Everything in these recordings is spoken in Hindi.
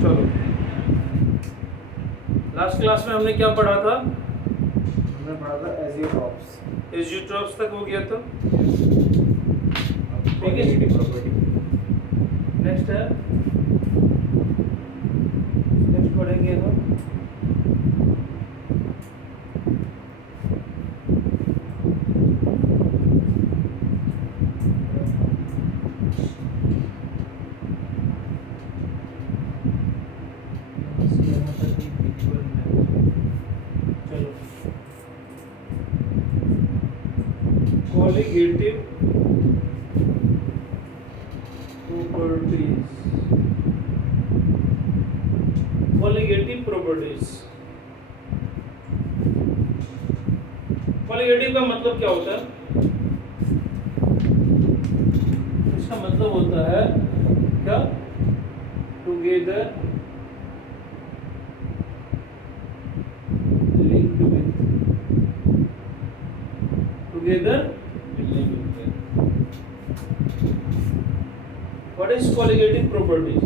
चलो, लास्ट क्लास में हमने क्या पढ़ा था? हमने पढ़ा था एजियोट्रॉप्स। एजियोट्रॉप्स तक हो गया था। Colligative property. नेक्स्ट है, नेक्स्ट पढ़ेंगे हम colligative properties. Colligative properties, colligative का मतलब क्या होता है? इसका मतलब होता है क्या? Together, linked with, together. What is colligative properties?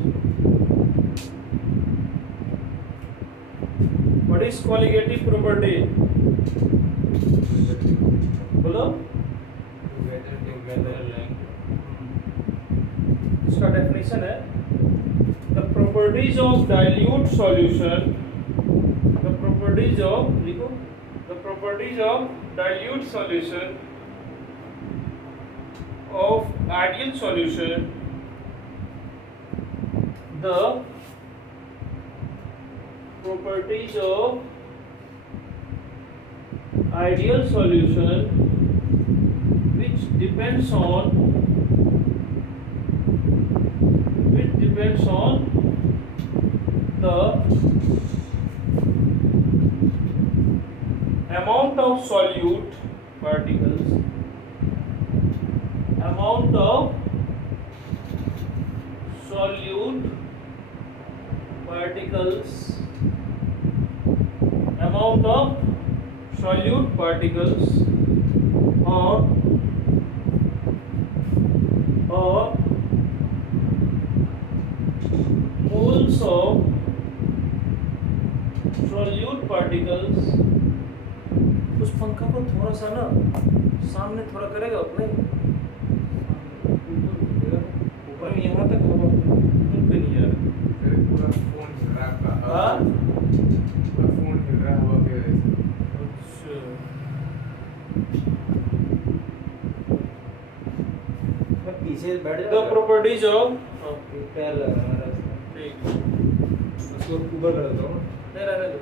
What is colligative property? बोलो। इसका डेफिनेशन है the properties of dilute solution, the properties of, लिखो, the properties of dilute solution of ideal solution, the properties of ideal solution which depends on the amount of solute particles, amount of solute particles, amount of solute particles or moles of solute particles। उस पंखा को थोड़ा सा ना सामने थोड़ा करेगा अपने ऊपर में, यहाँ तक हवा पे नहीं जा रहा। पूरा फोन हिल रहा है आपका। हाँ? पूरा फोन हिल रहा है हवा के वजह से। अच्छा, मैं पीछे बैठ the properties of, पैर लग रहा है मेरा इसमें। ठीक, उसको ऊपर कर देता हूँ। नहीं रहने दो।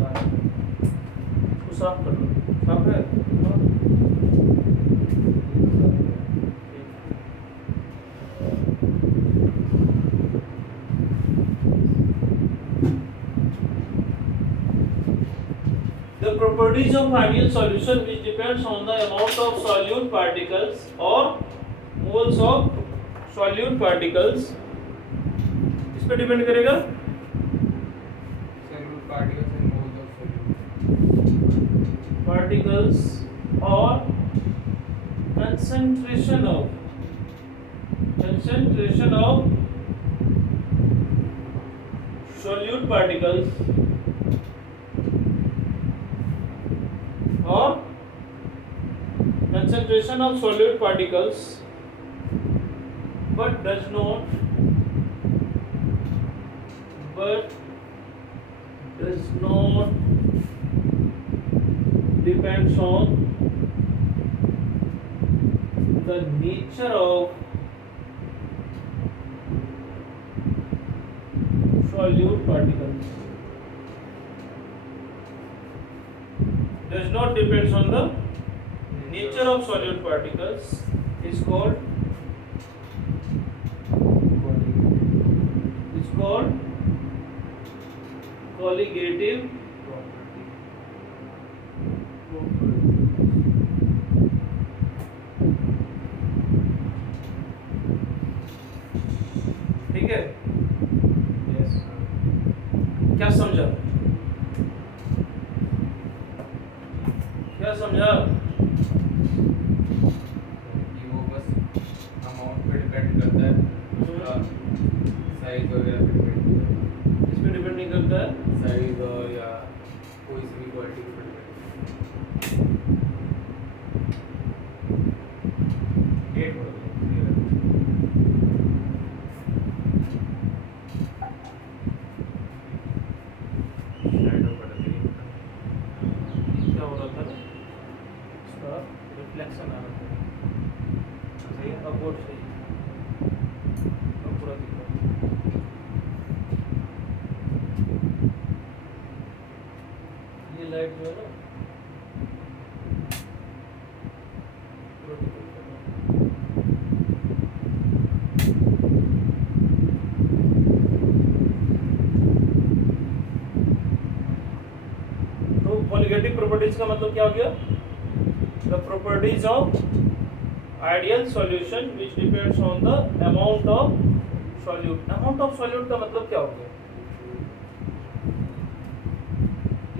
हाँ, उसको साफ कर लो, साफ है? हाँ। The properties of ideal solution which depends on the amount of solute particles or moles of solute particles, इस पे डिपेंड करेगा। Solute particles and moles of solute particles or concentration of solute particles or concentration of solute particles, but does not depends on the nature of solute particles. Does not depends on the nature of solute particles is called colligative property। ठीक है? Yes, क्या समझा? क्या समझा? कि वो बस साइज वगैरह पे डिपेंड करता इस पे डिपेंड नहीं करता है। है, साइज और या कोई सी भी क्वालिटी के ऊपर डिपेंड डेट बोल शैडो पड़ रही है। क्या हो रहा था ना, इसका रिफ्लेक्शन आ रहा था। सही है। अब बोर्ड सही अब पूरा दिख रहा है। ये लाइट जो है ना पूरा डिपेंड कर रहा है। तो कॉलिगेटिव प्रॉपर्टीज का मतलब क्या हो गया? The properties of ideal solution which depends on the amount of solute. Amount of solute का मतलब क्या हो गया?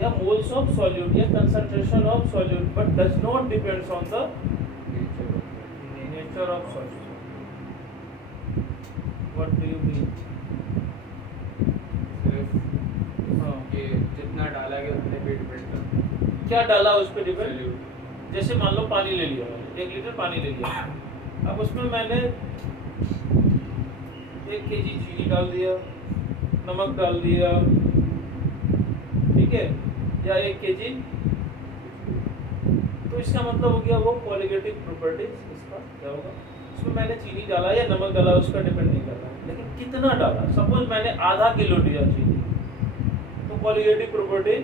या मोल्स ऑफ सॉल्यूट या concentration of solute, but does not depends on the nature of solution. What do you mean? सिर्फ हाँ, ये जितना डाला गया उतने पे डिपेंड करता है। क्या डाला उस पर डिपेंड। Solute। जैसे मान लो पानी ले लिया मैंने, 1 लीटर पानी ले लिया, अब उसमें मैंने 1 केजी चीनी डाल दिया, नमक डाल दिया, ठीक है, या 1 केजी, तो इसका मतलब हो गया वो कॉलिगेटिव प्रॉपर्टीज। इसका क्या होगा? इसमें मैंने चीनी डाला या नमक डाला उसका डिपेंड नहीं कर रहा है, लेकिन कितना डाला। सपोज मैंने आधा किलो लिया चीनी, तो कॉलिगेटिव प्रॉपर्टी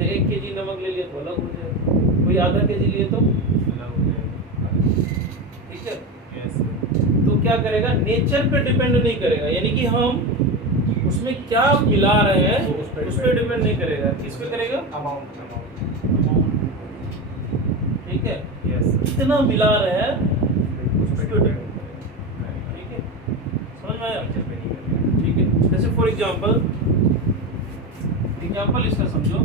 या 1 केजी नमक ले लिया तो अलग हो जाएगा, कोई आधा केजी लिए तो अलग हो जाएगा। ठीक है। यस। तो क्या करेगा? नेचर पे डिपेंड नहीं करेगा, यानी कि हम उसमें क्या मिला रहे हैं तो उस पे डिपेंड नहीं करेगा। किस पे करेगा? अमाउंट। ठीक है, यस। कितना मिला रहे हैं उस पे डिपेंड डिपेंड ठीक है, समझ में आया? नेचर पे नहीं करेगा। ठीक है, जैसे फॉर एग्जांपल इसका समझो,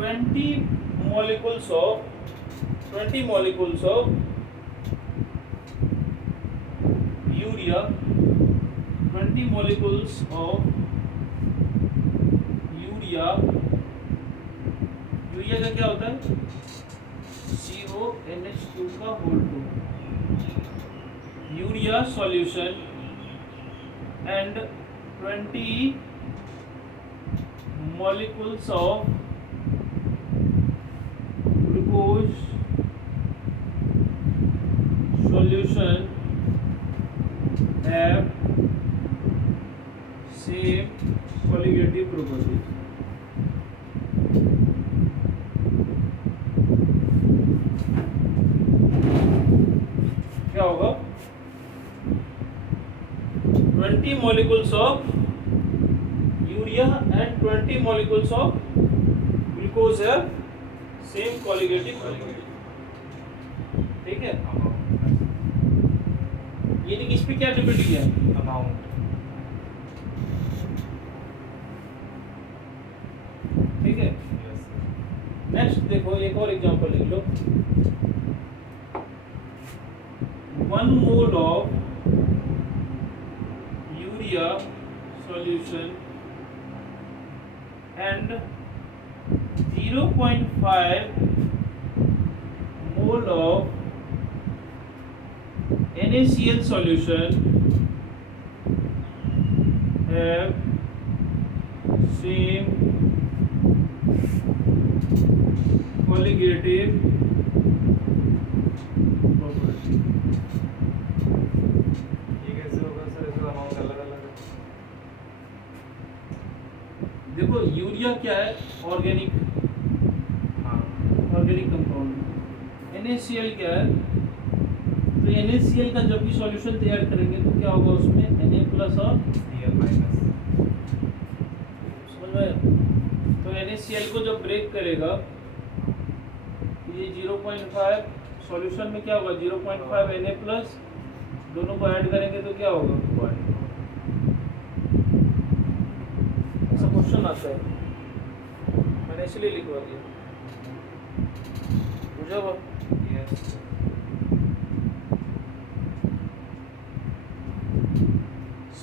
20 molecules of urea, 20 molecules of urea का क्या होता है? CONH2 का whole 2 urea solution and 20 molecules of glucose solution have same colligative properties। क्या होगा? 20 molecules of urea and 20 molecules of glucose have same colligative property। ठीक है, यानी कि इस पे क्या डिपेंड किया? अमाउंट। ठीक है। यस। नेक्स्ट देखो, एक और एग्जांपल लिख लो। 1 mole of urea solution and 0.5 mole of NaCl solution have same colligative property। ये कैसे होगा सर? इसका अमाउंट अलग अलग है। देखो यूरिया क्या है? ऑर्गेनिक हाँ। कंपाउंड। NaCl क्या है? तो NaCl का जब भी सॉल्यूशन तैयार करेंगे तो क्या होगा उसमें? Na प्लस और Cl माइनस। समझ में आया? तो NaCl को जब ब्रेक करेगा तो ये 0.5 सॉल्यूशन में क्या होगा? 0.5 Na प्लस, दोनों को ऐड करेंगे तो क्या होगा? 1। ऐसा क्वेश्चन आता है, मैंने इसलिए लिखवा दिया। बुझा बात? यस।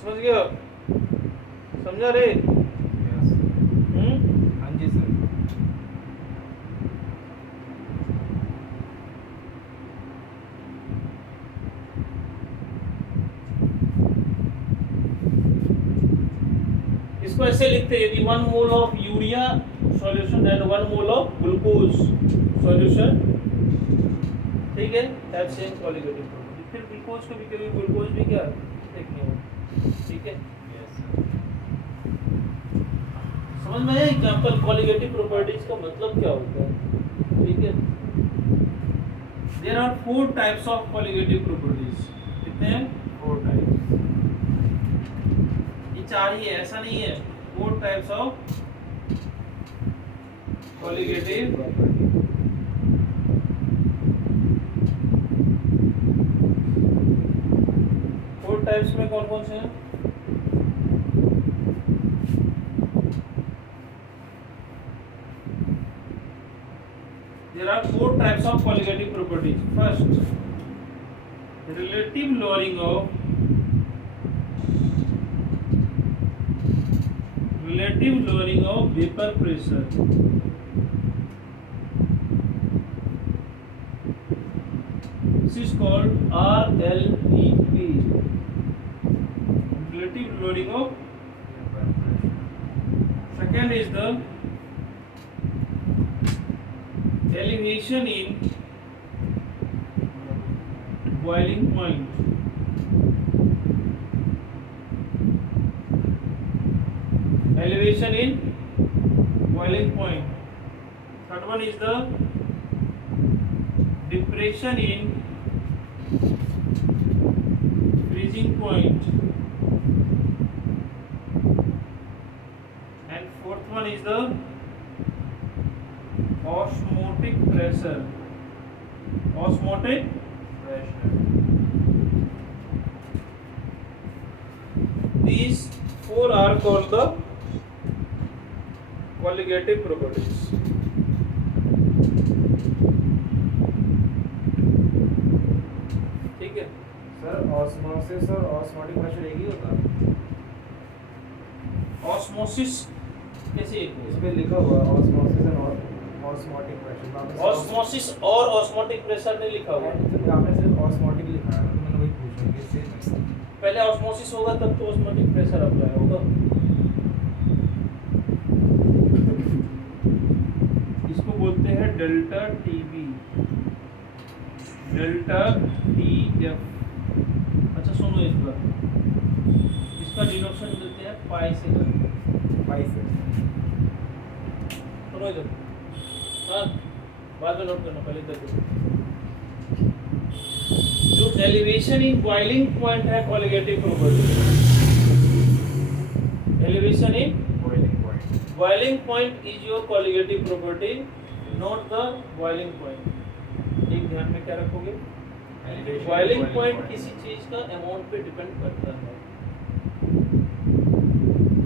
समझ गया? समझा रे? यस। हाँ जी सर। इसको ऐसे लिखते हैं, यदि 1 mole of urea solution and 1 mole of glucose solution, ठीक है, हैव सेम कॉलिगेटिव प्रॉपर्टी। फिर ग्लूकोज को भी कभी ग्लूकोज भी क्या एक नहीं होगा, ठीक है? Yes sir. समझ में आया एग्जांपल कॉलिगेटिव प्रॉपर्टीज का मतलब क्या होता है, ठीक है? There are 4 types of colligative properties. कितने हैं? 4 टाइप्स। ये 4 ही है, ऐसा नहीं है। 4 types of colligative property. Four types में कौन कौन से हैं? There are 4 types of colligative properties. First, relative lowering of vapor pressure. This is called RLVP. Relative lowering of. Second is the elevation in boiling point. Elevation in boiling point. Third one is the depression in freezing point. And fourth one is the osmotic pressure. Osmotic pressure. These 4 are called the colligative properties. ठीक है? सर ऑस्मोसिस और ऑस्मोटिक प्रेशर एक ही होता है? ऑस्मोसिस कैसे एक इस होगा? पे लिखा हुआ है osmosis and osmotic pressure. Osmosis और ऑस्मोटिक प्रेशर नहीं लिखा हुआ। तो आपने सिर्फ ऑस्मोटिक लिखा है, तो मैंने वही पूछा कि इससे पहले ऑस्मोसिस होगा तब तो ऑस्मोटिक प्रेशर अप्लाई होगा। इसको बोलते हैं डेल्टा टीबी, डेल्टा टीएफ। अच्छा सुनो एक बार, इसका डिनोशन देते हैं पाई से करके। पाई से। सुनो इधर, हाँ बाद में नोट करना, पहले इधर देखो। जो एलिवेशन इन बॉइलिंग पॉइंट है colligative property. Elevation in boiling point. boiling point is your colligative property, not the boiling point। एक ध्यान में क्या रखोगे? बॉइलिंग पॉइंट किसी चीज का अमाउंट पे डिपेंड करता है,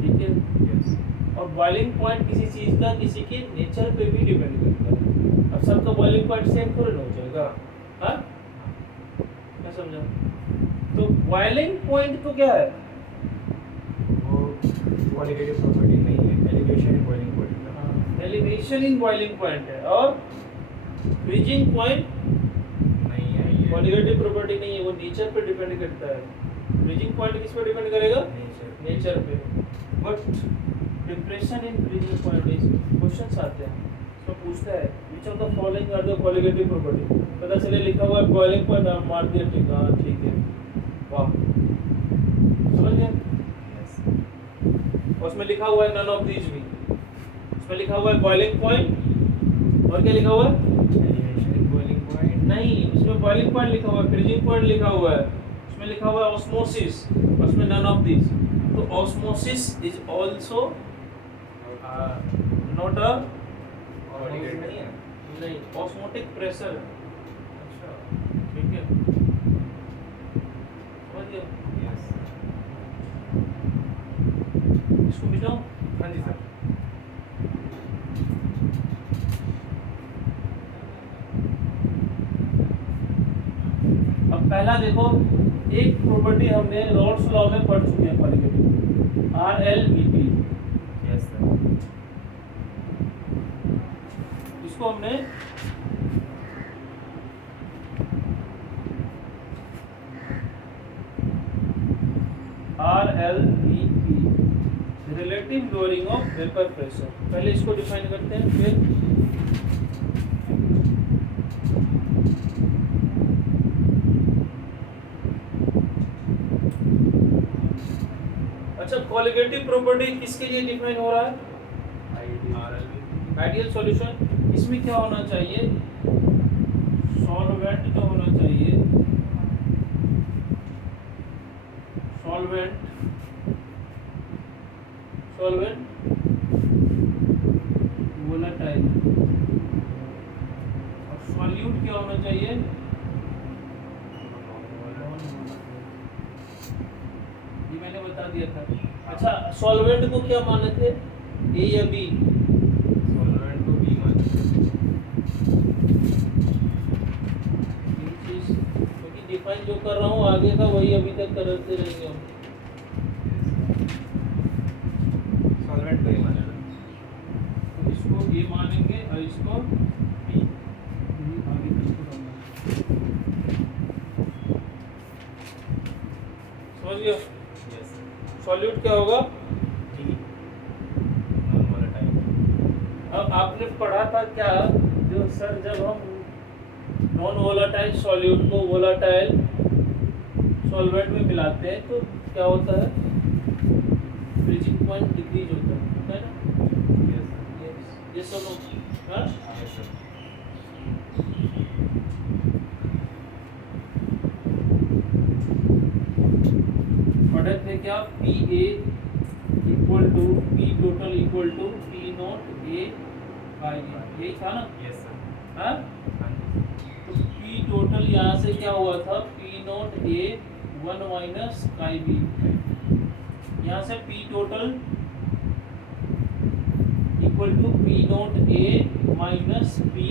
ठीक है? यस। और बॉइलिंग पॉइंट किसी चीज का किसी के नेचर पे भी डिपेंड करता है। अब सबका बॉइलिंग पॉइंट सेम थोड़ी ना हो जाएगा, हाँ? मैं समझा? तो बॉइलिंग पॉइंट तो क्या है? वो क्वालिटेटिव प्रॉपर्टी नहीं है, elevation in boiling point. Elevation in boiling point है, और फ्रीजिंग पॉइंट नहीं है ये कॉलिगेटिव प्रॉपर्टी नहीं है, वो नेचर पे डिपेंड करता है। फ्रीजिंग पॉइंट किस पे डिपेंड करेगा? नेचर पे। But depression in freezing point is questions आते हैं, तो पूछता है which of the following are the colligative property. पता चले लिखा हुआ है बॉइलिंग पॉइंट, आप मार दिया ठीक, हाँ ठीक है, वाह समझ गए? उसमें लिखा हुआ है नन ऑफ दीज भी। उसमें लिखा हुआ है बॉइलिंग पॉइंट, और क्या लिखा हुआ है? एलिवेशन इन बॉइलिंग पॉइंट नहीं, उसमें बॉइलिंग पॉइंट लिखा हुआ है, फ्रीजिंग पॉइंट लिखा हुआ है, उसमें लिखा हुआ है ऑस्मोसिस, उसमें नन ऑफ दीज। तो osmosis is also not a colligative नहीं है। नहीं, ऑस्मोटिक प्रेशर, अच्छा। ठीक है? समझ गए? यस। इसको मिटाओ। हाँ जी सर। अब पहला देखो, एक प्रॉपर्टी हमने रॉल्स लॉ में पढ़ चुके हैं क्वालिटेटिव, RLBP। Yes sir. इसको हमने RLBP, relative lowering of vapour pressure. पहले इसको डिफाइन करते हैं, फिर अच्छा, कॉलिगेटिव प्रॉपर्टी किसके लिए डिफाइन हो रहा है? Ideal solution. इसमें क्या होना चाहिए? सॉल्वेंट जो होना चाहिए, सॉल्वेंट वोलेटाइल, और सॉल्यूट क्या होना चाहिए? ये मैंने बता दिया था। अच्छा, सॉल्वेंट को क्या माने थे, ए या बी? सॉल्वेंट को बी माने। क्योंकि डिफाइन जो कर रहा हूँ आगे का वही अभी तक करते रहेंगे हम। सॉल्वेंट को ही माने। तो इसको ए मानेंगे और इसको बी, आगे किसको करना, समझ गए? Yes sir. सॉल्यूट क्या होगा? D non volatile. अब आपने पढ़ा था क्या, जो सर जब हम नॉन वोलेटाइल सॉल्यूट को वोलेटाइल सॉल्वेंट में मिलाते हैं तो क्या होता है? फ्रीजिंग पॉइंट डिक्रीज होता है ना? यस ये सब हाँ? Yes sir. पढ़े थे क्या? P A equal to P total equal to P naught A by B, यही था ना? Yes sir. हाँ? हाँ जी। तो पी टोटल यहाँ से क्या हुआ था? P naught A 1 minus chi B. यहाँ से P total equal to P naught A minus P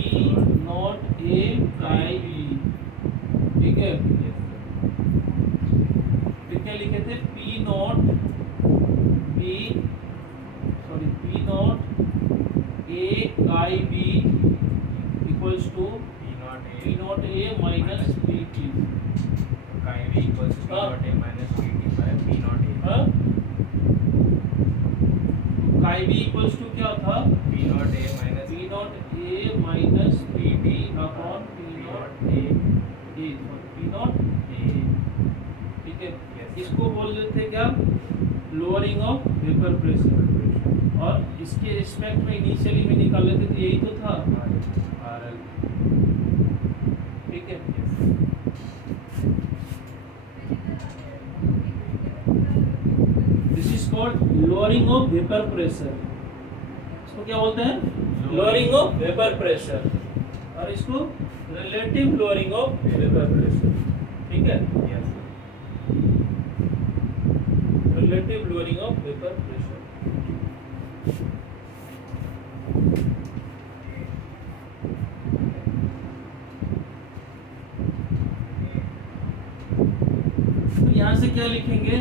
naught A chi B, ठीक है? Yes sir. फिर क्या लिखे थे? P naught A chi B equals to P naught A minus P T. Chi B equals to P naught A minus P T by P naught A. Chi B equals to क्या था? P naught A minus P T upon P naught ए, ठीक है? Yes. इसको बोल देते क्या? Lowering of vapour pressure. और इसके रिस्पेक्ट में इनिशियली में निकाल लेते तो यही तो था, RL। ठीक है? This is called lowering of vapour pressure. इसको क्या बोलते हैं? लोअरिंग ऑफ वेपर प्रेशर, और इसको relative lowering of vapour pressure, ठीक है? Yes relative lowering of vapour pressure. तो यहाँ से क्या लिखेंगे?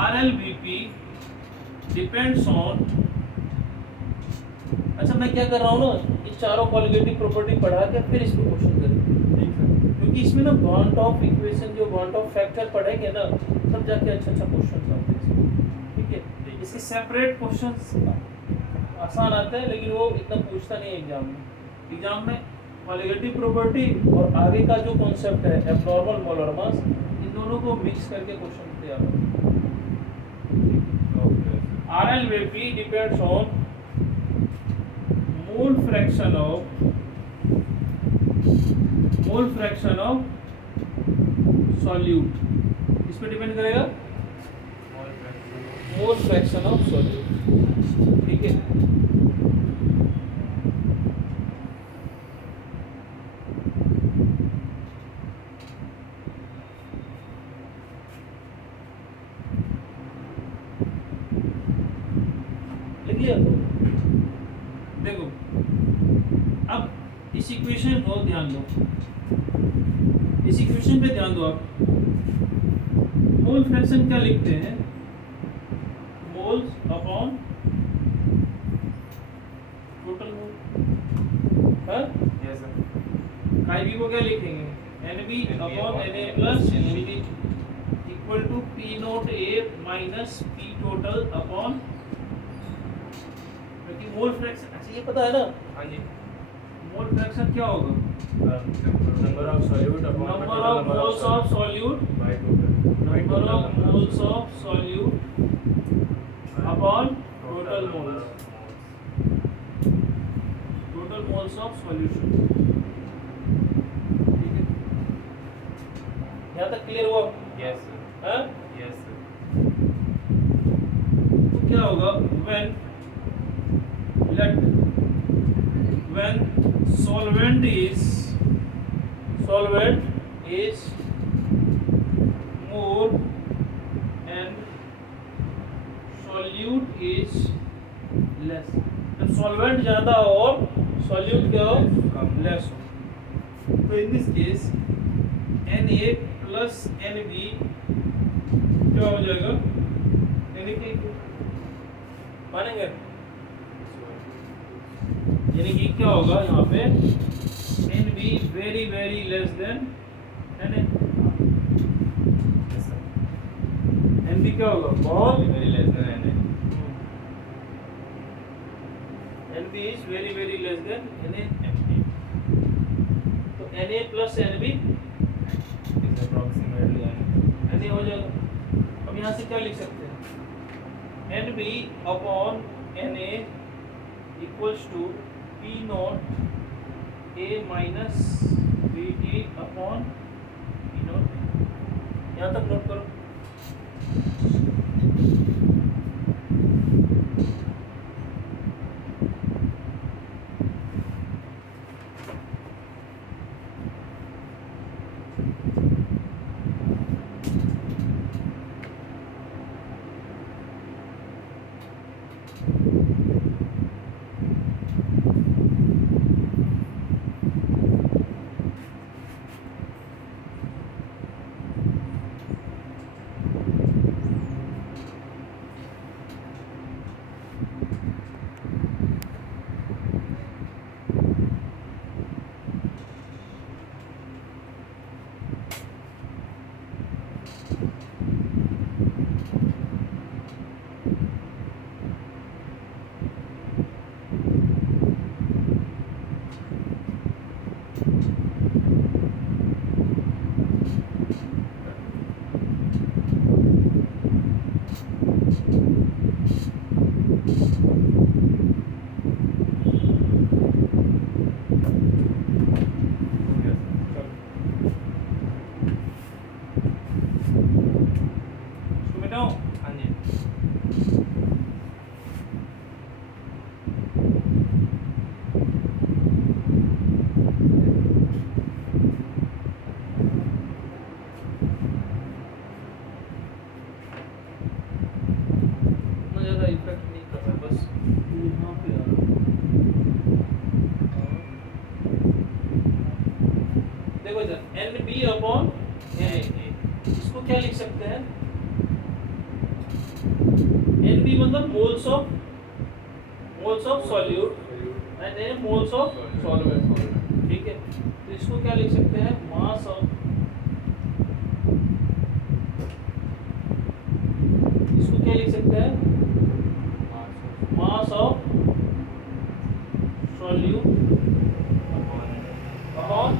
RLBP डिपेंड्स ऑन, अच्छा मैं क्या कर रहा हूँ ना, ये चारों कॉलिगेटिव प्रॉपर्टी पढ़ा के फिर इसको क्वेश्चन करेंगे, क्योंकि इसमें ना बॉन्ड ऑफ इक्वेशन, जो बॉन्ड ऑफ फैक्टर पढ़ेंगे ना, तब जाके अच्छा क्वेश्चन आते हैं, ठीक है? इसके सेपरेट क्वेश्चंस आसान आते हैं, लेकिन वो इतना पूछता नहीं है एग्जाम में। एग्जाम में कॉलिगेटिव प्रॉपर्टी और आगे का जो कॉन्सेप्ट है एब्नॉर्मल मोलर मास, इन दोनों को मिक्स करके क्वेश्चन तैयार होता है। RLBP depends on mole fraction of solute. इस पे डिपेंड करेगा मोल फ्रैक्शन ऑफ सॉल्यूट, ठीक है? लिख लिया? देखो अब इस इक्वेशन को ध्यान दो, इस इक्वेशन पे ध्यान दो आप। मोल फ्रैक्शन क्या लिखते हैं? Moles upon total mole. हाँ, यस सर। आईवी को क्या लिखेंगे? NB upon NA plus NB equal to P naught A minus P total upon, क्योंकि मोल फ्रैक्शन, अच्छा ये पता है ना, हाँ जी। मोल फ्रैक्शन क्या होगा? Number of solute upon number of moles of solute by total, number of moles of solute upon total moles, total moles of solution. ठीक है, यहाँ तक क्लियर हुआ? Yes sir. हाँ, यस सर। तो क्या होगा? when solvent is more and solute is less, जब सॉल्वेंट ज्यादा हो और सॉल्यूट क्या हो? लेस हो, तो in this case Na plus Nb क्या हो जाएगा? यानी कि मानेंगे, यानी कि क्या होगा यहाँ पे? Nb very very less than Na। Yes sir. Nb क्या होगा? बहुत very less than N. Nb is very very less than Na। तो Na plus Nb is approximately N. Na हो जाएगा। अब यहाँ से क्या लिख सकते हैं? Nb upon Na equals to P naught A minus Bt upon P naught. यहाँ तक नोट करो। इसको मिटाओ। हाँ जी। इतना ज़्यादा इफेक्ट नहीं कर रहा, बस यहाँ पे आ रहा। देखो इधर Nb अपॉन Na, इसको क्या लिख सकते हैं? Nb मतलब moles of solute and Na moles of solvent. ठीक है, तो इसको क्या लिख सकते हैं? मास ऑफ, इसको क्या लिख सकते हैं? मास of solute upon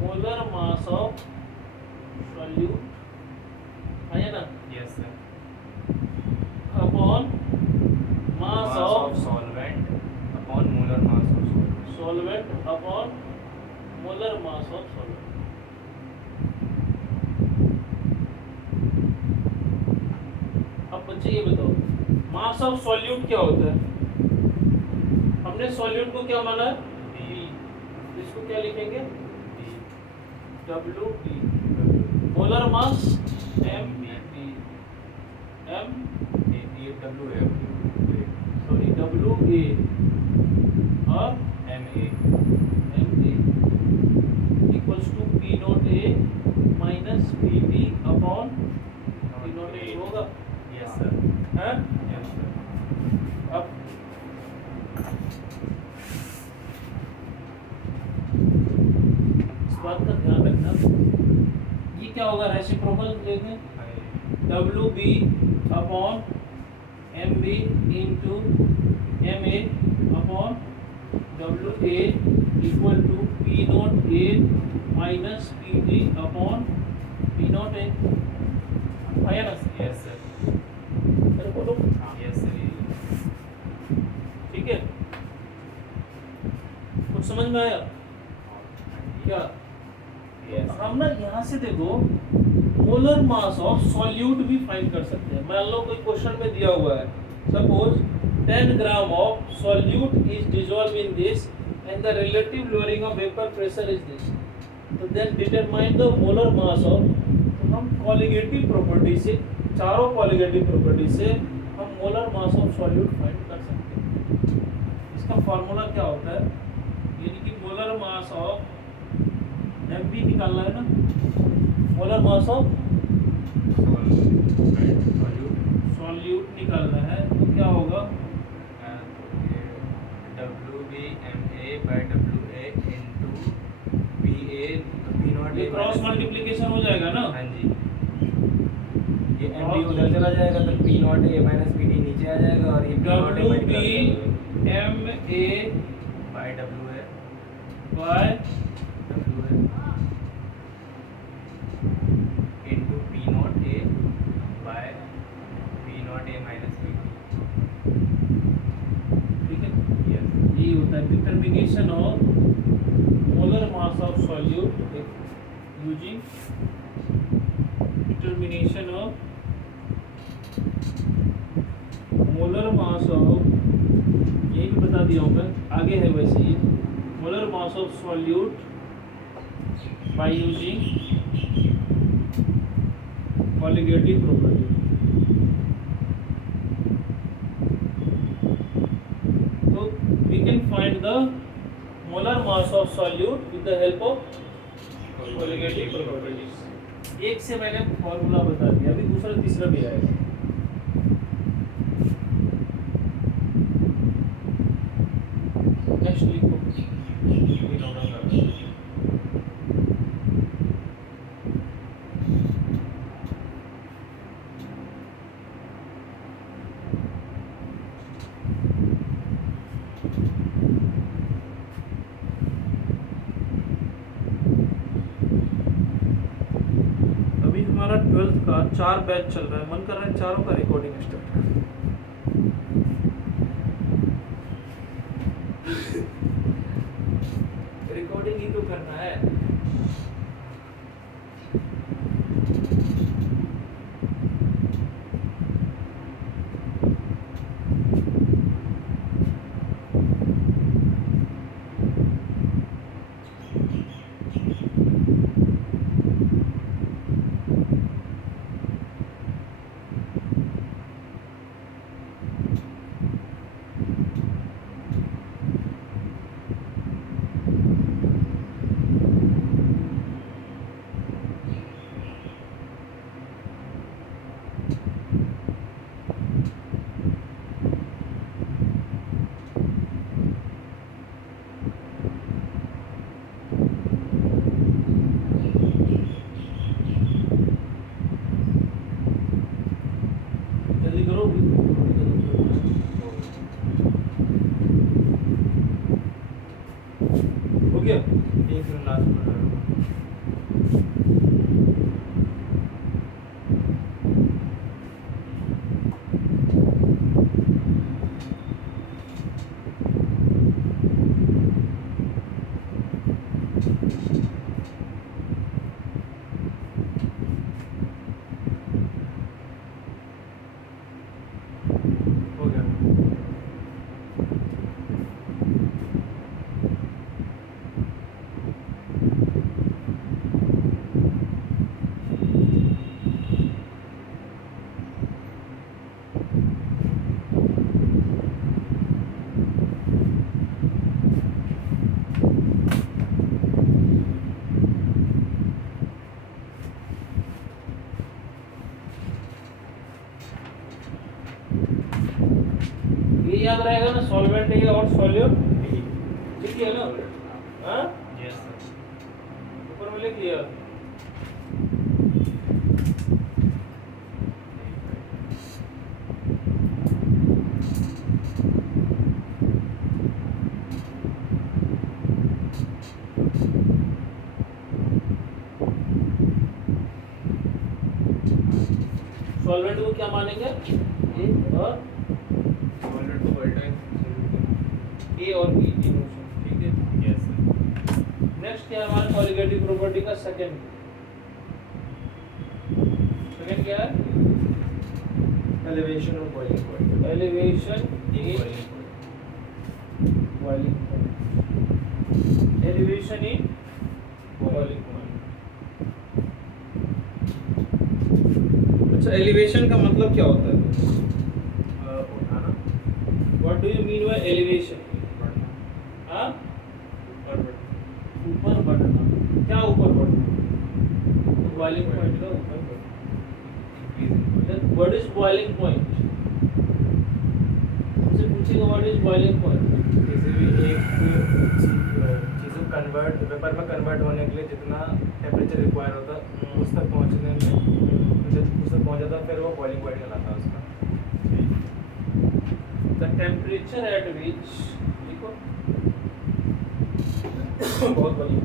molar mass of solute, है ना? Yes sir. Upon mass of solvent upon molar mass of solvent. Solvent upon molar mass of solvent. अब बच्चे ये बताओ, मास ऑफ सॉल्यूट क्या होता है? हमने सॉल्यूट को क्या माना? B। इसको क्या लिखेंगे? WB। Molar mass MB। Sorry WA और MA क्या होगा, रेसिप्रोकल देखें, W B upon M B into M A upon W A equal to P naught A minus P D upon P naught A. आया ना? Yes sir. अरे बोलो। Yes sir. ठीक है, कुछ समझ में आया क्या? हम ना यहाँ से देखो मोलर मास ऑफ सॉल्यूट भी फाइंड कर सकते हैं। मान लो कोई क्वेश्चन में दिया हुआ है, suppose 10 gram of solute is dissolve in this and the relative lowering of vapour pressure is this, तो then determine the molar mass of. तो हम कॉलिगेटिव प्रॉपर्टी से, चारों कॉलिगेटिव प्रॉपर्टी से हम molar mass of solute find कर सकते हैं। इसका फॉर्मूला क्या होता है, यानी कि molar mass of M B निकालना है ना, मोलर मास ऑफ सॉल्यूट निकालना है, तो क्या होगा, W B M A by W A into P A, P naught A cross multiplication हो जाएगा ना। हाँ जी, ये एम बी उधर चला जाएगा तो P naught A minus P D नीचे आ जाएगा, और ये W B M A by W A by W A into P naught A by P naught A minus P D. ठीक है, यस। ये होता है determination of molar mass of solute using determination of molar mass of, यही भी बता दिया हूँ मैं, आगे है वैसे ही, molar mass of solute by using colligative property. तो we can find the molar mass of solute with the help of colligative properties। एक से मैंने फॉर्मूला बता दिया, अभी दूसरा तीसरा भी आएगा। नेक्स्ट लिखो, हमारा 12th का 4 बैच चल रहा है, मन कर रहा है चारों का रिकॉर्डिंग स्टार्ट कर। रिकॉर्डिंग ही तो करना है। ये याद रहेगा ना, सॉल्वेंट है और सॉल्यूट, ठीक है ना? हाँ, यस सर। ऊपर में लिख लिया। सॉल्वेंट को क्या मानेंगे, ए और सॉल्वेंट को वोलेटाइल सॉल्यूट ए और बी तीनों से, ठीक है। Yes sir. नेक्स्ट क्या है हमारा कॉलिगेटिव प्रॉपर्टी का सेकंड क्या है, elevation of boiling point. Elevation in boiling point, elevation in boiling point. अच्छा, एलिवेशन का मतलब क्या होता है, उठाना, what do you mean by elevation? बढ़ना, हाँ, ऊपर बढ़ना, ऊपर बढ़ना। क्या ऊपर बढ़ना? बॉइलिंग पॉइंट का ऊपर बढ़ना। Increase what is boiling point? हमसे पूछेगा व्हाट इज बॉइलिंग पॉइंट। किसी भी एक चीज़ को कन्वर्ट वेपर में कन्वर्ट होने के लिए जितना टेम्परेचर रिक्वायर होता है उस तक पहुंचने में, जब उस तक पहुंच जाता है फिर वो बॉइलिंग पॉइंट कहलाता है उसका। द टेम्परेचर एट विच, देखो बहुत बढ़िया,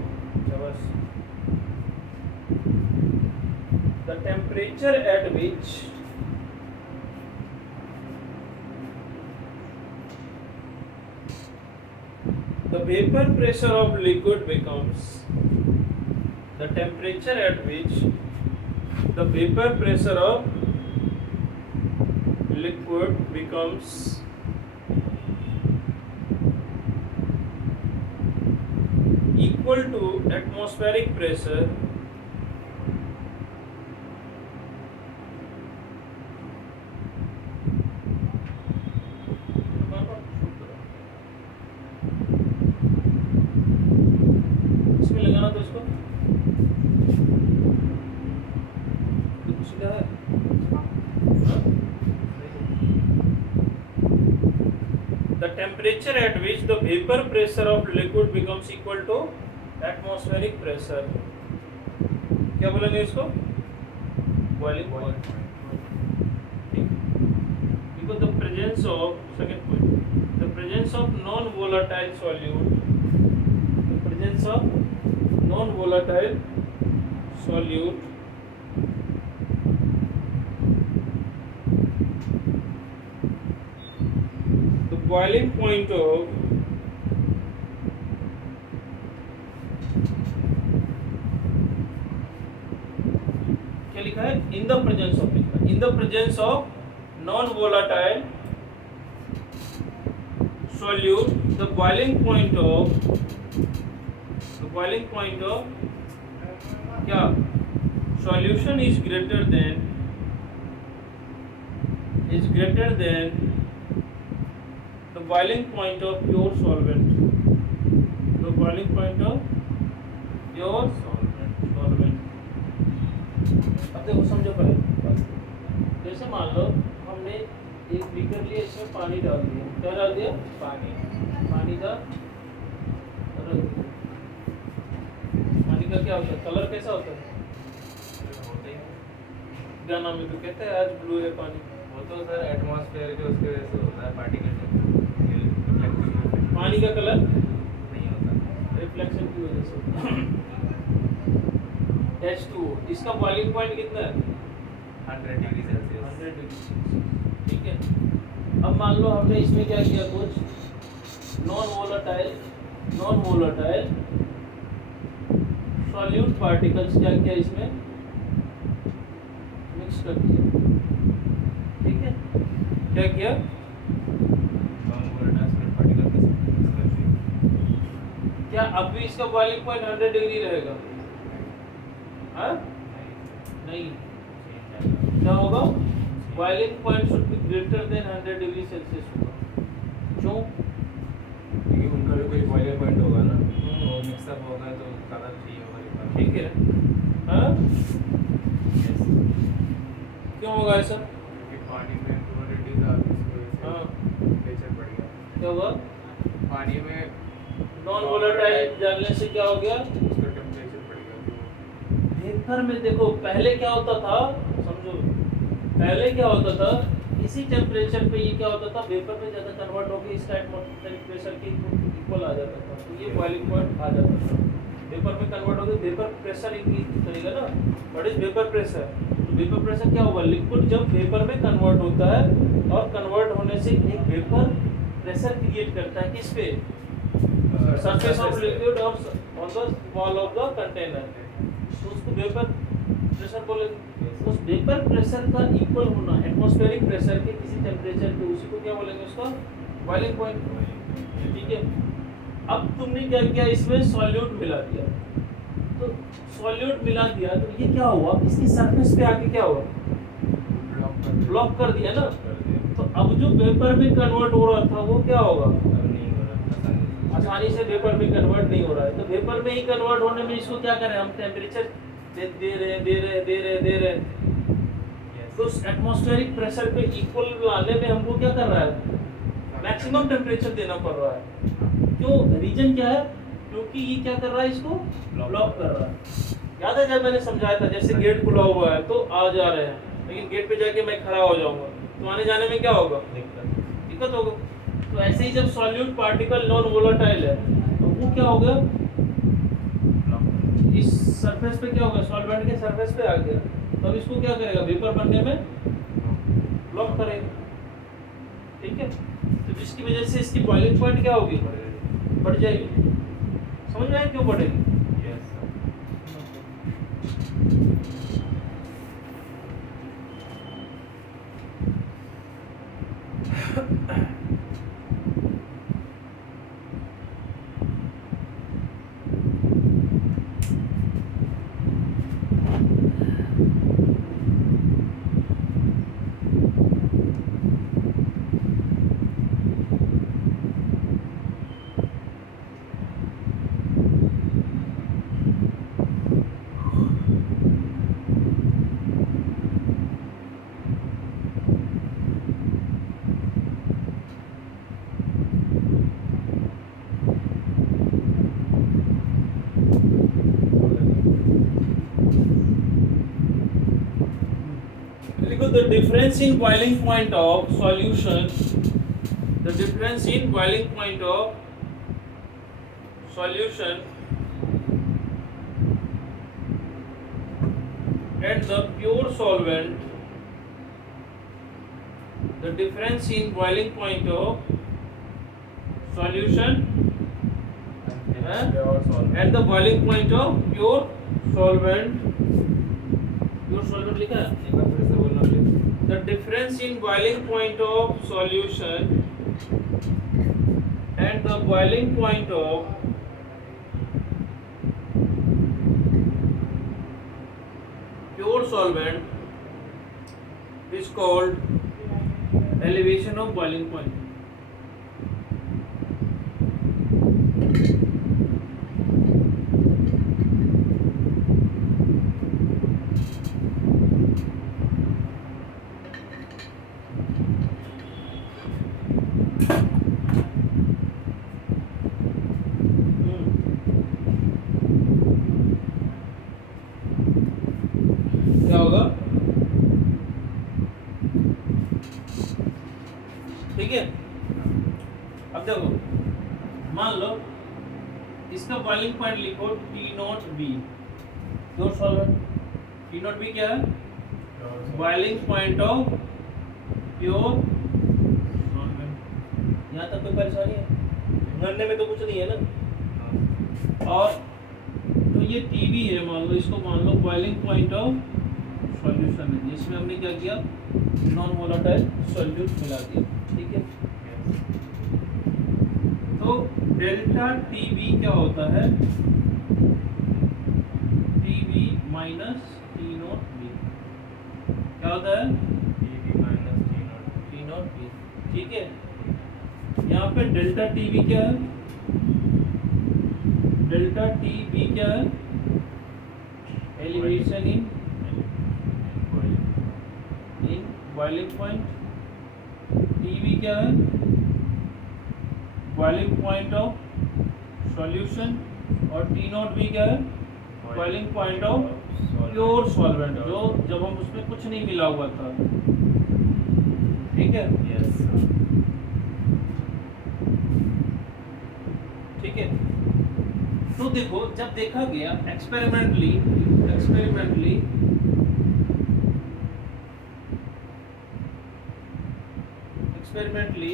शाबाश। The temperature at which the vapor pressure of liquid becomes, the temperature at which the vapor pressure of liquid becomes equal to atmospheric pressure इसमें लगाना तो इसको कुछ क्या है, हाँ? The temperature at which the vapor pressure of liquid becomes equal to atmospheric pressure, क्या बोलेंगे इसको, boiling point. Because the presence of, second point, the presence of non-volatile solute, the presence of non-volatile solute the boiling point of क्या लिखा है, in the presence of, लिखा है in the presence of non-volatile solute the boiling point of क्या, solution is greater than the boiling point of pure solvent, the boiling point of pure solvent। अब देखो समझो पहले, जैसे मान लो हमने एक बीकर लिया, इसमें पानी डाल दिया, क्या डाल दिया, पानी का रंग, पानी का क्या होता है, कलर कैसा होता है, क्या नाम है तो कहते हैं आज ब्लू है पानी, वो तो सर एटमॉस्फेयर के उसके वजह से होता है, पार्टिकल पानी का कलर नहीं होता, रिफ्लेक्शन की वजह से। H2O, इसका बॉइलिंग पॉइंट कितना है, 100 डिग्री सेल्सियस। 100 डिग्री सेल्सियस, ठीक है। अब मान लो हमने इसमें क्या किया, कुछ नॉन वोलेटाइल सॉल्यूट पार्टिकल्स क्या किया, इसमें मिक्स कर दिया, ठीक है। क्या किया, क्या अब भी इसका बॉइलिंग पॉइंट 100 डिग्री रहेगा, हाँ नहीं, क्या होगा, boiling point should be greater than 100 degree Celsius होगा, क्यों, क्योंकि उनका भी कोई बॉइलिंग पॉइंट होगा ना, तो मिक्सअप होगा तो ज़्यादा सही होगा, ठीक है, हाँ क्यों होगा ऐसा, क्योंकि पानी में ह्यूमिडिटी ज़्यादा हाँ टेम्परेचर बढ़ गया, क्या हुआ, पानी में नॉन वोलेटाइल डालने से क्या हो गया, उसका टेम्परेचर बढ़ गया। वेपर में देखो पहले क्या होता था, समझो पहले क्या होता था, इसी टेम्परेचर पे ये क्या होता था, वेपर में ज़्यादा कन्वर्ट होकर इसका एटमॉस्फेरिक प्रेशर के इक्वल आ जाता था, तो ये बॉइलिंग पॉइंट आ जाता था। वेपर में कन्वर्ट होकर वेपर प्रेशर इंक्रीज करेगा ना, व्हाट इज वेपर प्रेशर, तो वेपर प्रेशर क्या होगा, लिक्विड जब वेपर में कन्वर्ट होता है और कन्वर्ट होने से एक वेपर प्रेशर क्रिएट करता है किस पे, सरफेस ऑफ लिक्विड और on the wall of the container, तो उसको वेपर प्रेशर बोलेंगे। उस वेपर प्रेशर का इक्वल होना एटमॉस्फेरिक प्रेशर के किसी टेम्परेचर पे, उसी को क्या बोलेंगे, उसका बॉइलिंग पॉइंट। ठीक है, अब तुमने क्या किया, इसमें सॉल्यूट मिला दिया, तो सॉल्यूट मिला दिया तो ये क्या हुआ, इसकी सरफेस पे आके क्या हुआ, ब्लॉक कर दिया ना। तो अब जो वेपर में कन्वर्ट हो रहा था वो क्या होगा, आसानी से वेपर में कन्वर्ट नहीं हो रहा है। तो वेपर में ही कन्वर्ट होने में इसको क्या करें हम, टेम्परेचर दे रहे तो उस एटमॉस्फेरिक प्रेशर पे इक्वल लाने में हमको क्या कर रहा है, मैक्सिमम टेम्परेचर देना पड़ रहा है। क्यों, रीजन क्या है, क्योंकि ये क्या कर रहा है, इसको ब्लॉक कर रहा है। याद है जब मैंने समझाया था, जैसे गेट खुला हुआ है तो आ जा रहे हैं, लेकिन गेट पे जाके मैं खड़ा हो जाऊंगा तो आने जाने में क्या होगा, दिक्कत होगा। तो ऐसे ही जब सॉल्यूट पार्टिकल नॉन वोलेटाइल है तो वो क्या होगा, इस सरफेस पे क्या होगा, सॉल्वेंट के सरफेस पे आ गया, तो अब इसको क्या करेगा, वेपर बनने में ब्लॉक करेगा। ठीक है, तो जिसकी वजह से इसकी बॉइलिंग पॉइंट क्या होगी, बढ़ जाएगी। समझ में आया क्यों बढ़ेगी? The difference in boiling point of solution, the difference in boiling point of solution and the pure solvent, the difference in boiling point of solution and the boiling point of pure solvent, pure solvent लिखा है, the difference in boiling point of solution and the boiling point of pure solvent is called elevation of boiling point. क्या होगा, ठीक है। अब देखो, मान लो इसका बॉइलिंग पॉइंट लिखो T0B, प्योर सॉल्वेंट। T0B क्या है, boiling point of pure solvent. यहाँ तक कोई परेशानी है, गन्ने में तो कुछ नहीं है ना। और तो ये TB है, मान लो इसको, मान low boiling point of solution है, जिसमें हमने क्या किया, नॉन वोलेटाइल सॉल्यूट मिला दिया। ठीक है, तो डेल्टा TB क्या होता है, TB माइनस T0B क्या होता है, TB माइनस T0B। ठीक है, यहाँ पे डेल्टा TB क्या है, डेल्टा TB क्या है, elevation in boiling point. TB क्या है, बॉइलिंग पॉइंट ऑफ सॉल्यूशन। और T0B क्या है, boiling point of pure solvent, जो जब हम उसमें कुछ नहीं मिला हुआ था। ठीक है, यस। ठीक है, तो देखो जब देखा गया experimentally experimentally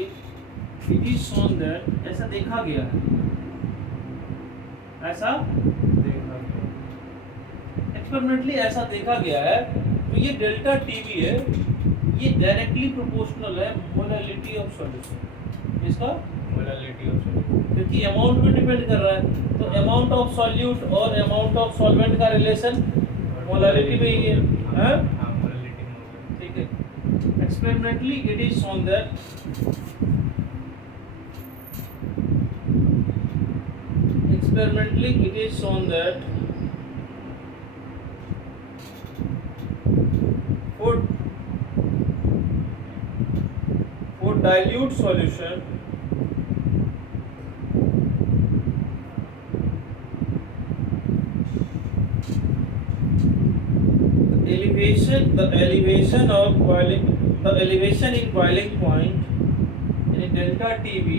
it is shown that, ऐसा देखा गया है, ऐसा देखना एक्सपेरिमेंटली ऐसा देखा गया है, तो ये डेल्टा टीवी है, ये डायरेक्टली प्रोपोर्शनल है मोलालिटी ऑफ सॉल्यूशन, इसका मोलालिटी ऑफ सॉल्यूशन, क्योंकि अमाउंट पे डिपेंड कर रहा है, तो अमाउंट ऑफ सॉल्यूट और अमाउंट ऑफ सॉल्वेंट का रिलेशन मोलालिटी में ही है, हैं? हाँ मोलालिटी में होगा। ठीक है। Experimentally it is shown that for dilute solution the elevation in boiling point in delta TV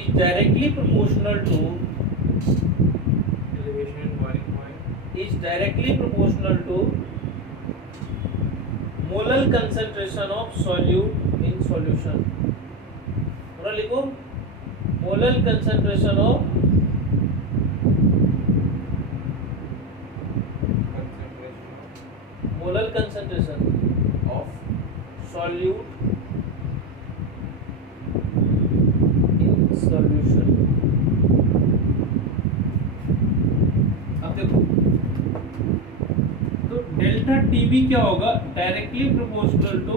is directly proportional to elevation in boiling point molar concentration of solute in solution। पूरा लिखो, molar concentration of solute in solution। अब देखो, तो डेल्टा टीवी क्या होगा, डायरेक्टली प्रोपोर्शनल टू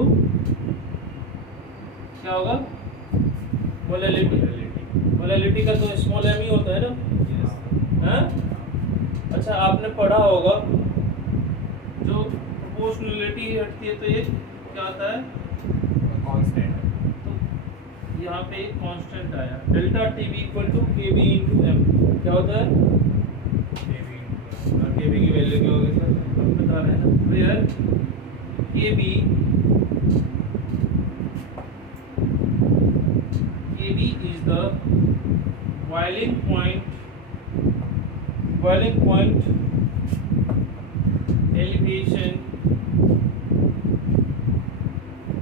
क्या होगा, मोलालिटी का तो स्मॉल एम ही होता है ना, हैं? अच्छा आपने पढ़ा होगा जो प्रोपोर्शनलिटी हटती है तो ये क्या आता है, कांस्टेंट, तो यहाँ पे एक कांस्टेंट आया, delta TV equal to K B into M, क्या होता है, और केबी की वैल्यू क्या होगी सर, हम बता रहे हैं ना, where K B is the boiling point elevation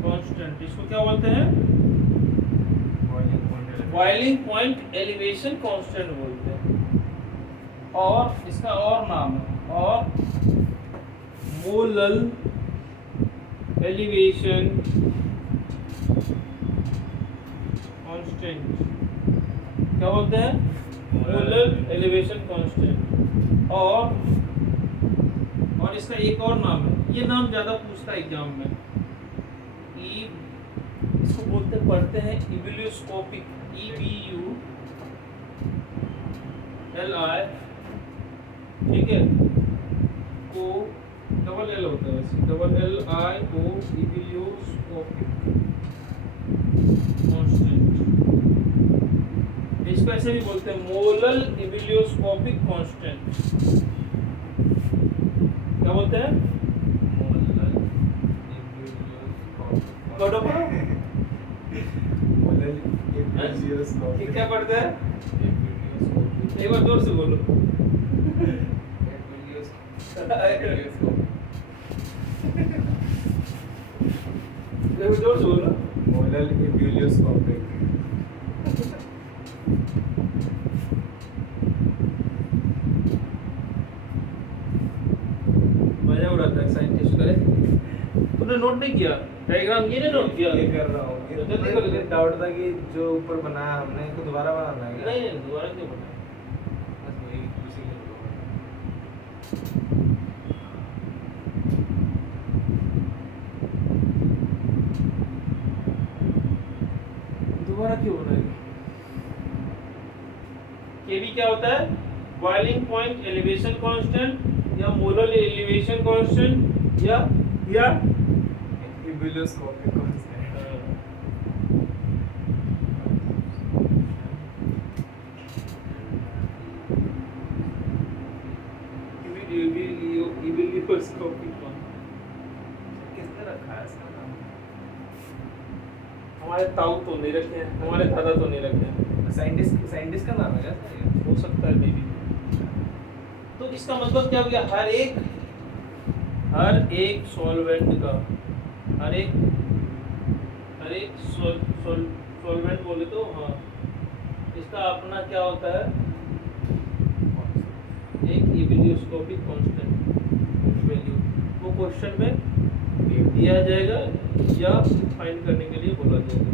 constant, इसको क्या बोलते हैं, बॉइलिंग पॉइंट एलिवेशन कांस्टेंट बोलते हैं, और इसका और नाम है, और मोलल एलिवेशन कांस्टेंट, क्या बोलते हैं, मोलल एलिवेशन कांस्टेंट, और इसका एक और नाम है, ये नाम ज्यादा पूछता है एग्जाम में, इसको पढ़ते हैं इवोल्यूस्कोपिक, EVULI, ठीक है, को डबल एल होता है वैसे, डबल LIO, इवोल्यूस्कोपिक कांस्टेंट, इसको ऐसे भी बोलते हैं मोलल इवोल्यूस्कोपिक कांस्टेंट, क्या बोलते हैं, ठीक, क्या पढ़ते हैं, एक बार जोर से बोलो, जोर से बोलो, मोलल इवोल्यूस्कोपिक, मजा उड़ाता है साइंटिस्ट करे, तूने नोट नहीं किया डायग्राम, ये नहीं नोट किया, ये कर रहा हूँ, तो जल्दी कर ले, डाउट था कि जो ऊपर बनाया हमने इसको दोबारा बनाना है क्या? नहीं दोबारा क्यों बनाया, बस वही उसी के लिए। दोबारा क्यों बनाएंगे, केबी क्या होता है, बॉइलिंग पॉइंट एलिवेशन कांस्टेंट, या मोलर एलिवेशन कांस्टेंट, या इवोल्यूस्कोपिक कांस्टेंट, किसने रखा है इसका नाम? हमारे ताऊ तो नहीं रखे हैं, हमारे दादा तो नहीं रखे हैं, साइंटिस्ट का नाम है क्या सर ये? हो सकता है मे बी। तो इसका मतलब क्या हो गया, हर एक सॉल्वेंट का, हर एक अरे सॉल्वेंट बोले तो हाँ, इसका अपना क्या होता है, एक इबिलियोस्कोपिक कांस्टेंट वैल्यू, वो क्वेश्चन में दिया जाएगा या फाइंड करने के लिए बोला जाएगा।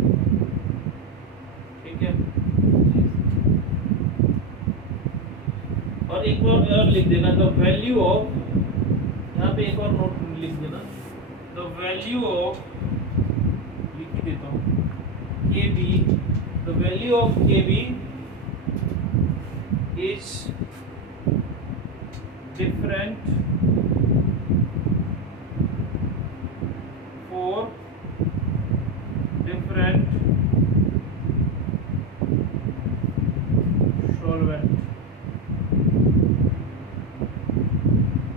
ठीक है, और एक बार और लिख देना, द वैल्यू ऑफ, यहाँ पे एक और नोट लिख देना, द वैल्यू ऑफ, लिख ही देता हूँ, K B, the value of K B is different for different solvent.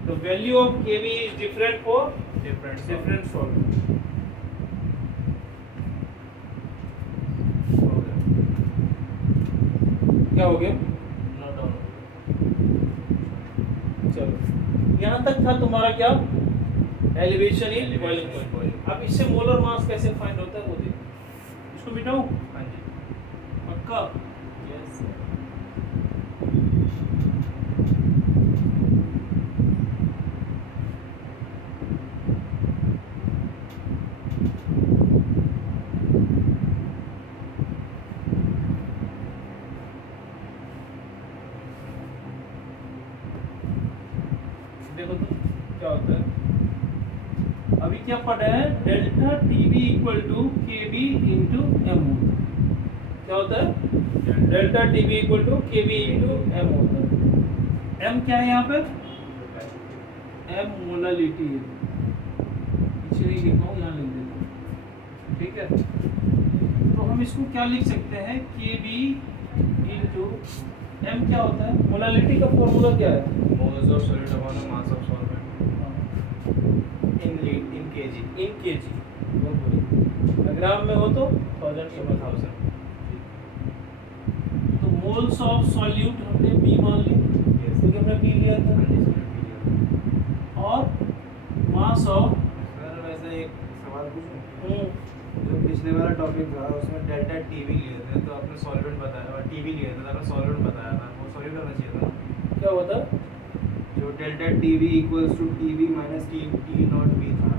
The value of Kb is different for different solvent. क्या हो गया? चलो, यहाँ तक था तुम्हारा क्या, एलिवेशन इन बॉइलिंग पॉइंट। अब इससे मोलर मास कैसे फाइंड होता है वो देखो। इसको मिटाऊं? हाँ जी, पक्का? यस। देखो तो क्या होता है, अभी क्या पढ़ा है, delta TB equal to K B into M होता है। क्या होता है? Delta TB equal to K B into M होता है। एम क्या है यहाँ पे? एम मोलालिटी है, पीछे नहीं लिखा हूँ, यहाँ लिख देता हूँ। ठीक है, तो हम इसको क्या लिख सकते हैं, के बी इंटू एम क्या होता है, मोलालिटी का फॉर्मूला क्या है, moles of solid upon the mass of solvent in KG. In KG, बहुत बढ़िया। ग्राम में हो तो 1000 के 1000। तो मोल्स ऑफ सॉल्यूट हमने बी मान ली, क्योंकि हमने बी लिया था, और मास ऑफ, सर वैसे एक सवाल पूछूं, जो पिछले वाला टॉपिक था उसमें डेल्टा टीवी लिए थे तो आपने सॉल्वेंट बताया, और टीवी लिए थे तो आपने सॉल्वेंट बताया था, वो सॉल्यूट होना चाहिए था। क्या होता, जो delta TV equals to TV minus T T not B था,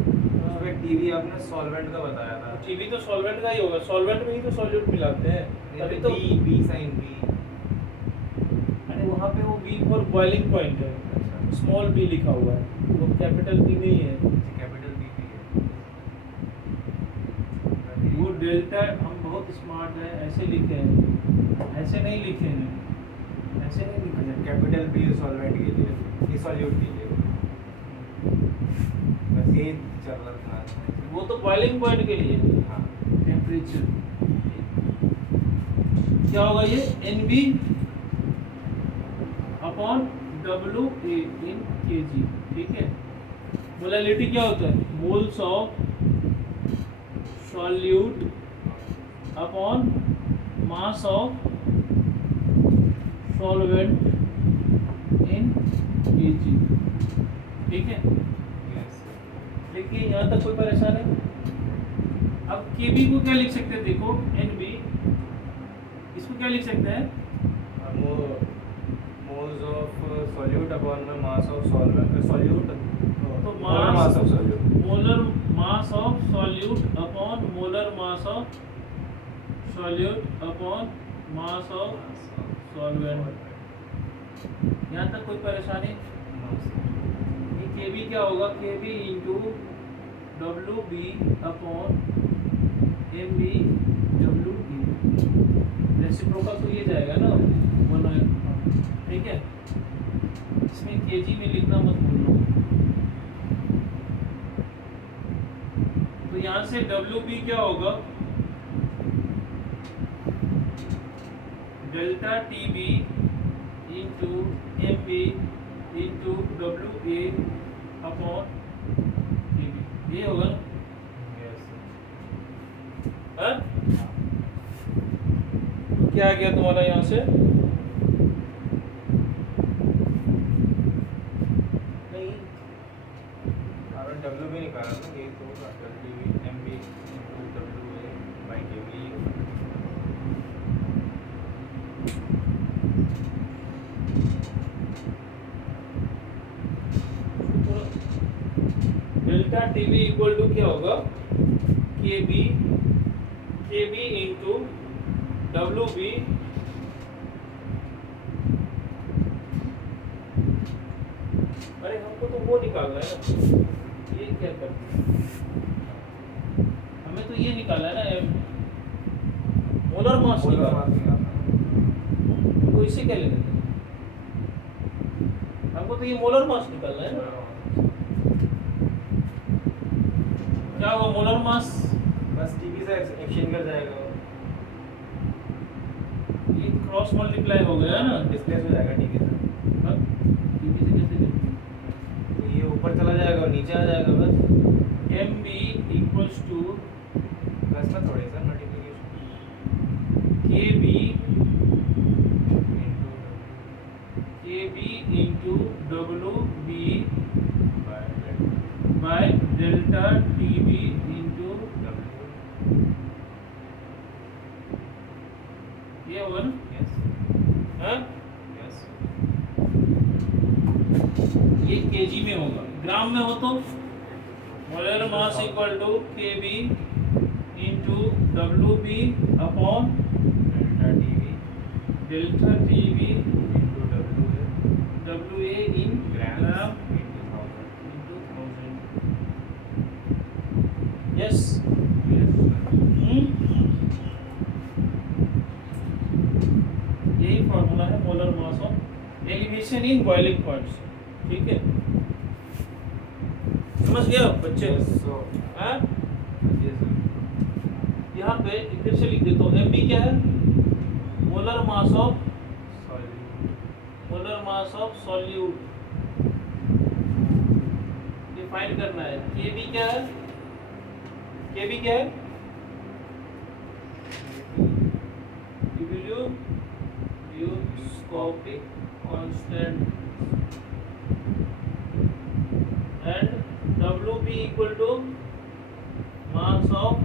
उसमें टीवी आपने सॉल्वेंट का बताया था। टीवी तो सॉल्वेंट का ही होगा, सॉल्वेंट में ही तो सॉल्यूट मिलाते हैं, तभी तो। बी बी साइन बी, अरे वहाँ पे वो बी फॉर बॉइलिंग पॉइंट है, स्मॉल बी लिखा हुआ है, वो कैपिटल बी नहीं है, कैपिटल बी भी है। वो डेल्टा, हम बहुत स्मार्ट है, ऐसे लिखे हैं, ऐसे नहीं लिखे हैं, ऐसे नहीं लिखे हैं। कैपिटल बी सॉल्वेंट के लिए, ये सॉल्यूट के लिए, बस ये चल रहा था। वो तो बॉइलिंग पॉइंट के लिए, हाँ, टेम्परेचर क्या होगा, ये N B upon W A in K G. ठीक है, मोलालिटी क्या होता है, moles of solute upon mass of solvent in K G. ठीक है, यस। देखिए यहाँ तक कोई परेशान है। अब के बी को क्या लिख सकते हैं, देखो एन बी, इसको क्या लिख सकते हैं, मोल्स ऑफ सॉल्यूट अपॉन में मास ऑफ सॉल्वेंट, सॉल्यूट तो मास of solute, molar mass of solute upon molar mass of solute upon mass of solvent. यहाँ तक कोई परेशानी? ये के बी क्या होगा, K B into W B upon M B W B, reciprocal तो ये जाएगा ना, वन है। ठीक है, इसमें केजी में लिखना मत भूलना। तो यहाँ से डब्ल्यू बी क्या होगा, delta T B into M B into W A upon T B, ये होगा ना? हाँ? तो क्या आ गया तुम्हारा यहाँ से, नहीं डब्ल्यू भी निकाला ना, ये तो W M B W A TV equal to क्या होगा, केबी इंटू डब्ल्यू बी अरे हमको तो वो निकालना है ना, ये क्या कर हमें तो ये निकालना है ना, मोलर मास निकालना है। हमको इससे क्या लेना है, हमको तो ये मोलर मास निकालना है ना। क्या होगा मोलर मास, बस टीवी से एक्सचेंज कर जाएगा, ये क्रॉस मल्टीप्लाई हो गया है ना, डिस्प्लेस हो जाएगा टीवी से। हाँ? टीवी से कैसे लेंगे? तो ये ऊपर चला जाएगा और नीचे आ जाएगा बस। M B equals to plus में थोड़े सा multiplication K B into W B by delta T B into ये होगा ना, हाँ? ये केजी में होगा, ग्राम में हो तो molar mass equal to K B into W B upon delta T B W A in gram into 1000। Yes, यही फॉर्मूला है molar mass of elevation in boiling points. ठीक है, समझ गया बच्चे? हाँ, यहाँ पे इधर से लिख देता हूँ, एम बी क्या है, मोलर मास ऑफ सॉल्यूट, ये फाइंड करना है। के बी क्या है, के बी क्या है, यूस्कोपिक constant, and WB equal to mass of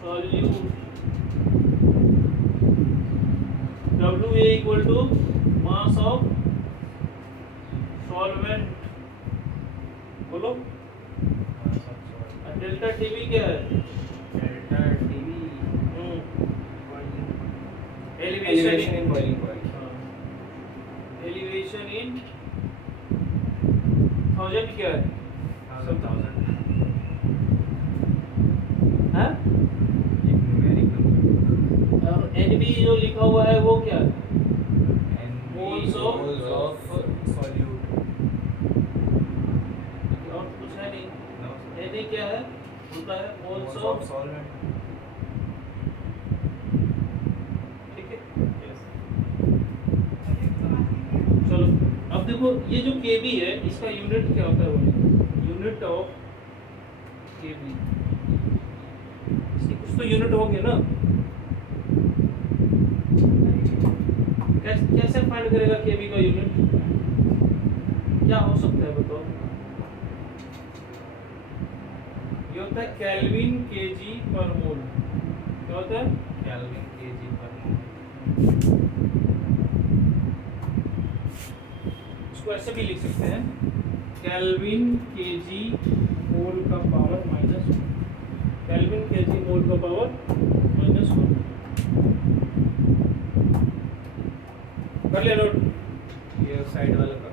solute, WA equal to mass of solvent, बोलो। डेल्टा टीवी क्या है, elevation in boiling point. Elevation in 1000 क्या है, हाँ? और NB जो लिखा हुआ है वो क्या है, मोल्स ऑफ सॉल्यूट। और कुछ है नहीं, Na क्या है, होता है मोल्स ऑफ सॉल्वेंट। ठीक है, चलो अब देखो ये जो KB है इसका यूनिट क्या होता है, यूनिट ऑफ KB, इसके कुछ तो यूनिट होंगे ना, कैसे फाइंड करेगा KB का यूनिट, क्या हो सकता है बताओ? ये होता है केल्विन केजी पर मोल। क्या होता है, केल्विन केजी पर मोल। इसको ऐसे भी लिख सकते हैं, केल्विन केजी मोल का पावर -1, केल्विन केजी मोल का पावर -1। कर ले नोट, ये साइड वाला कर दो।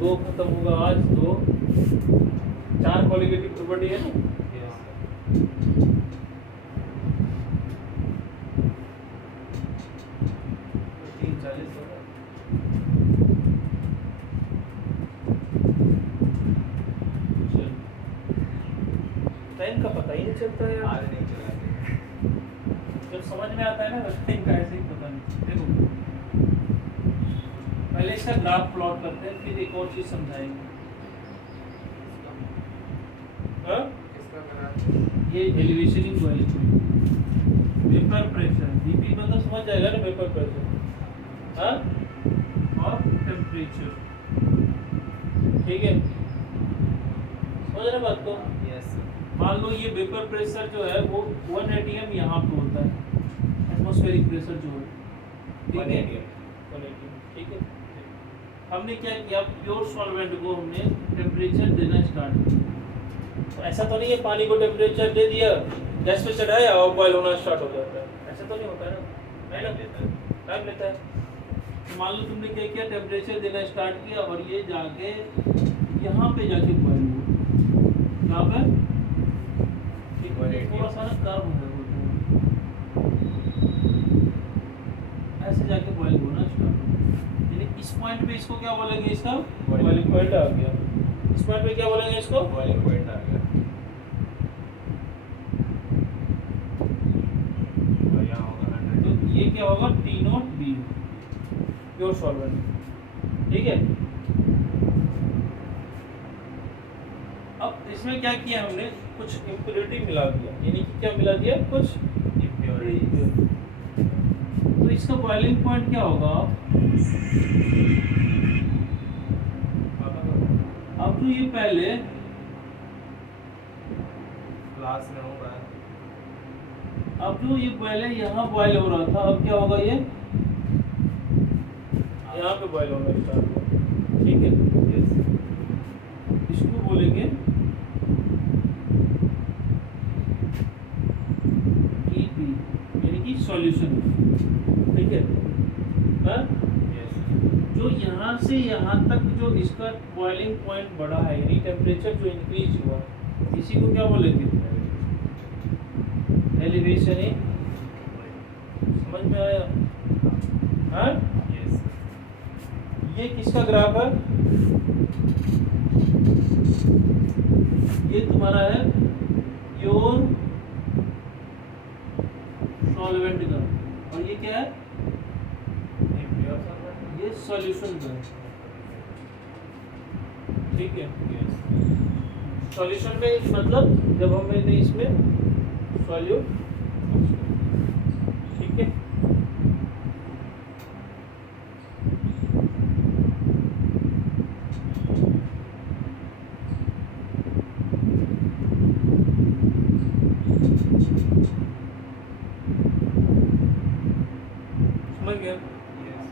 दो खत्म होगा आज, दो, चार कॉलिगेटिव प्रॉपर्टी है ना। यस सर 340 होगा। चल, टाइम का पता ही नहीं चलता है यार। आज नहीं चलाते। जब समझ में आता है ना टाइम का ऐसे ही पता नहीं। देखो पहले इसका ग्राफ प्लॉट करते हैं, फिर एक और चीज समझाएंगे। हाँ? किसका बना? ये elevation in volume, vapour pressure, DP मतलब समझ जाएगा ना, वेपर प्रेशर, हाँ, और टेम्परेचर, ठीक है, समझ रहे बात को। Yes sir. मान लो ये वेपर प्रेशर जो है वो 1 atm यहाँ पे होता है, एटमॉस्फेरिक प्रेशर जो है, ठीक है, 1 atm, ठीक है। हमने क्या किया, प्योर सॉल्वेंट को हमने टेम्परेचर देना स्टार्ट किया। तो ऐसा तो नहीं है पानी को टेम्परेचर दे दिया, गैस पे चढ़ाया और बॉयल होना स्टार्ट हो जाता है, ऐसा तो नहीं होता है ना, नहीं ना, टाइम लेता है। तो मान लो तुमने क्या किया, टेम्परेचर देना स्टार्ट किया और ये जाके यहाँ पे जाके बॉयल हुआ, यहाँ पे थोड़ा सा ना कर्व है, ऐसे जाके बॉयल होना स्टार्ट हो। यानी इस पॉइंट पे इसको क्या बोलेंगे, इसका बॉइलिंग पॉइंट आ गया। इस पॉइंट पे क्या बोलेंगे इसको, बॉइलिंग पॉइंट आ गया। और यहाँ होगा 100। तो ये क्या होगा, T0B, प्योर सॉल्वेंट, ठीक है। अब इसमें क्या किया हमने, कुछ इम्प्योरिटी मिला दिया, यानी कि क्या मिला दिया, कुछ इम्प्योरिटी। तो इसका बॉइलिंग पॉइंट क्या होगा, अब तो ये पहले क्लास में होगा। अब जो ये पहले यहाँ बॉयल हो रहा था, अब क्या होगा, ये यहाँ पे बॉयल होना स्टार्ट होगा, ठीक है। यस इसको बोलेंगे EP, यानी कि सॉल्यूशन, ठीक है, हाँ? यस जो यहाँ से यहाँ तक जो इसका बॉइलिंग पॉइंट बढ़ा है, यानी टेम्परेचर जो इंक्रीज हुआ, इसी को क्या बोलेंगे, एलिवेशन इन, समझ में आया, हाँ? यस ये किसका ग्राफ है, ये तुम्हारा है प्योर सॉल्वेंट का, और ये क्या है, इम्प्योर सॉल्वेंट। ये सॉल्यूशन का, ठीक है। यस सॉल्यूशन में मतलब जब हमने इसमें सॉल्यूट, ठीक है, समझ गया। यस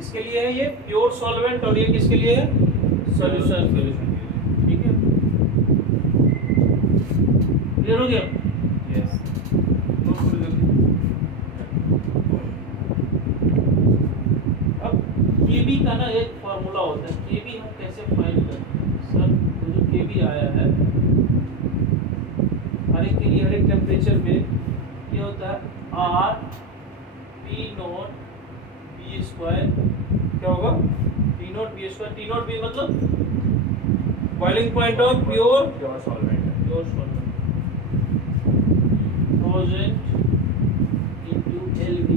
इसके लिए है ये प्योर सॉल्वेंट, और ये किसके लिए है, सॉल्यूशन, सॉल्यूशन के लिए। ठीक है, क्लियर हो गया। यस नोट कर जल्दी। अब केबी का ना एक फार्मूला होता है, केबी हम कैसे फाइंड करते हैं, सर वो जो केबी आया है हर एक के लिए, हर एक टेम्परेचर में ये होता है R P0 B स्क्वायर, क्या होगा, T0 B square, T0 B मतलब boiling point of pure pure solvent है। प्योर सॉल्वेंट, 1000 into LV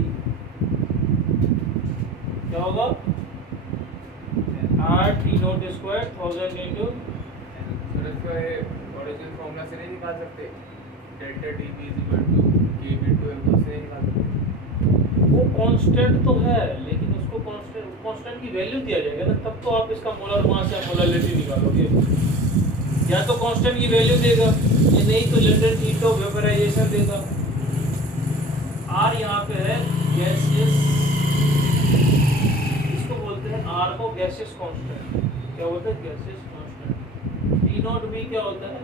क्या होगा, R T0 स्क्वायर 1000 into, फिर इसको ये ओरिजिनल फॉर्मूला से नहीं निकाल सकते, डेल्टा टीपी KB12 से नहीं निकाल सकते। वो कांस्टेंट तो है, लेकिन उसको कांस्टेंट की वैल्यू दिया जाएगा ना, तब तो आप इसका मोलर मास या मोलरिटी निकालोगे। या तो कांस्टेंट की वैल्यू देगा, या नहीं तो लेटेंट हीट ऑफ वेपराइजेशन देगा। R यहाँ पे है गैसियस को गैसेस कांस्टेंट, क्या होता है gases constant. T not B क्या होता है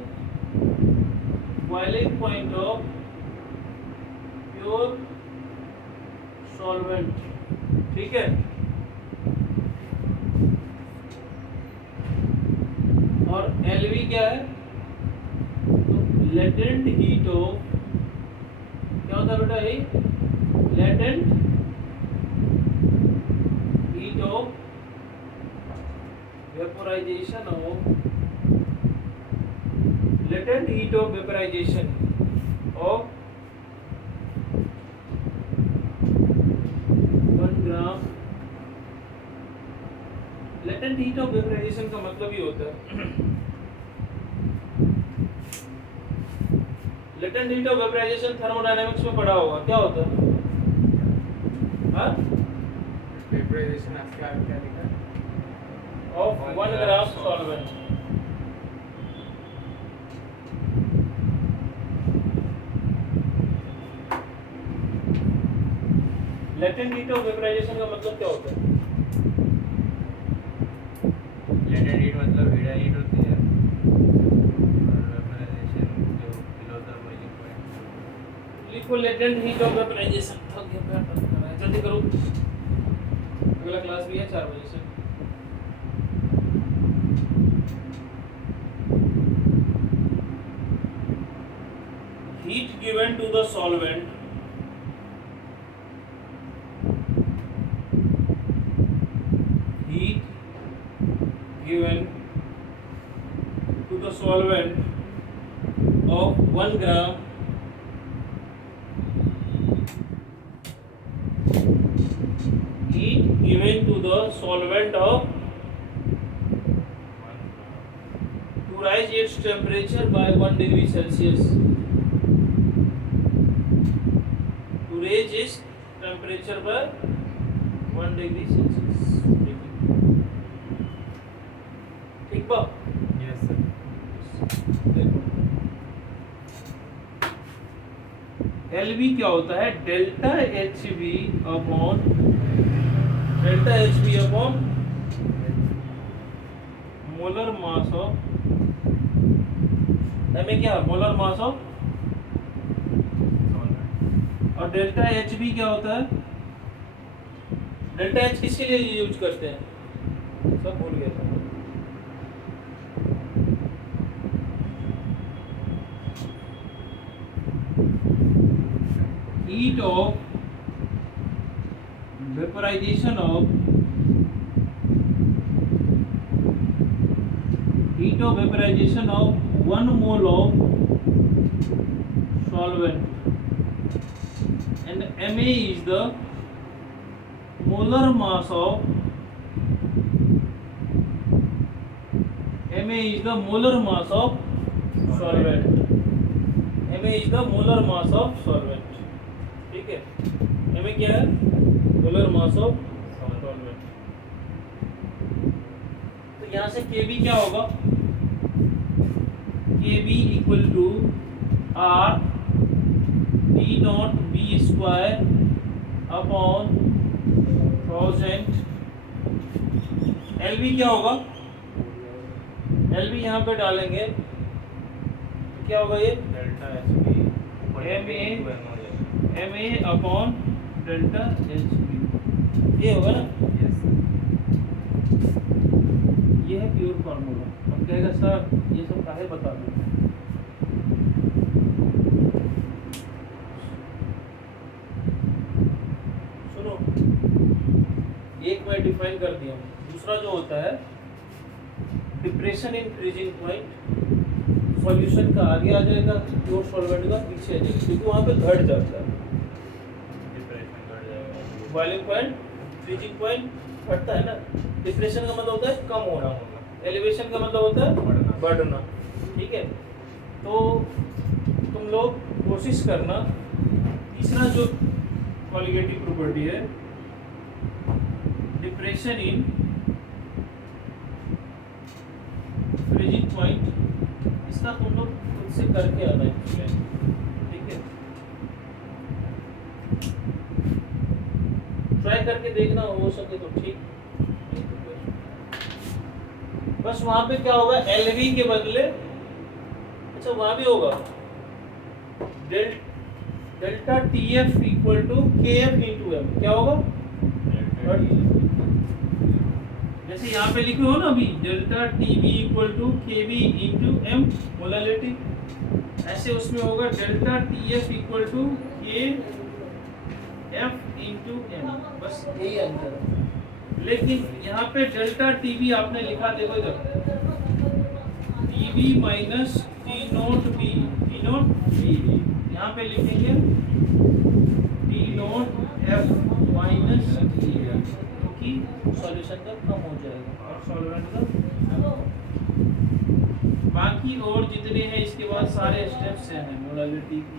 boiling point of pure solvent, ठीक है। और एलवी क्या है, लेटेंट हीट ऑफ, क्या होता है बेटा ये latent heat of vaporisation of, latent heat of vaporisation of 1 gram. Latent heat of vaporisation का मतलब ही होता है latent heat of vaporisation thermodynamics में पढ़ा होगा, क्या होता है हाँ वेपोराइजेशन आपके आगे क्या लिखा है? Of 1 gram solvent. Latent heat of vaporisation का मतलब क्या होता है? लेटेंट हीट मतलब हिडन हीट होती है और वेपोराइजेशन जो बिलो द बॉइलिंग पॉइंट। लिखो लेटेंट हीट ऑफ वेपोराइजेशन। थक गया पैर दर्द कर रहा है, जल्दी करो, अगला क्लास भी है 4 बजे से। Heat given to the solvent heat given to the solvent of 1 gram heat given to the solvent of to rise its temperature by 1 degree Celsius, to raise its temperature by 1 degree Celsius, ठीक बा। Yes sir. देखो एलवी क्या होता है, delta H B upon molar mass of, M क्या मोलर मास ऑफ, और डेल्टा एच बी क्या होता है, डेल्टा एच किसके लिए यूज करते हैं, सब भूल गए थे। Heat of vaporization of heat of vaporization of 1 mole of solvent, and Ma is the molar mass of Ma is the molar mass of solvent, Ma is the molar mass of solvent, ठीक है। एम क्या है मोलर मास ऑफ सॉल्वेंट। तो यहाँ से के बी क्या होगा, K B equal to R T not B square upon 1000। L B क्या होगा, एल बी यहाँ पे डालेंगे तो क्या होगा ये delta H P M A upon delta H B, ये होगा ना। यस ये है प्योर फार्मूला। हम कहेगा सर ये सब काहे बता दो, सुनो एक मैं डिफाइन कर दिया हूँ, दूसरा जो होता है depression in freezing point, solution का आगे आ जाएगा, प्योर सॉल्वेंट का पीछे आ जाएगा, क्योंकि वहाँ पे घट जाता है। डिप्रेशन बढ़ जाएगा, बॉइलिंग पॉइंट फ्रीजिंग पॉइंट घटता है ना। डिप्रेशन का मतलब होता है कम होना, एलिवेशन का मतलब होता है बढ़ना, ठीक है। तो तुम लोग कोशिश करना, तीसरा जो कॉलिगेटिव प्रॉपर्टी है डिप्रेशन इन फ्रीजिंग पॉइंट, इसका तुम लोग खुद से करके आना है, ठीक है। ट्राई करके देखना, हो सके तो ठीक, नहीं तो फिर बस वहां पे क्या होगा, LV के बदले, अच्छा वहां भी होगा delta TF equal to KF into M, क्या होगा, जैसे यहाँ पे लिखे हो ना अभी delta TB equal to KB into M molality, ऐसे उसमें होगा delta TF equal to KF into M, बस यही अंतर है। लेकिन यहाँ पे डेल्टा TB आपने लिखा, देखो इधर TB minus T note B, T note B, यहाँ पे लिखेंगे T note F minus T, क्योंकि सॉल्यूशन का कम हो जाएगा और सॉल्वेंट का, बाकी और जितने हैं इसके बाद सारे स्टेप्स हैं मोलालिटी की।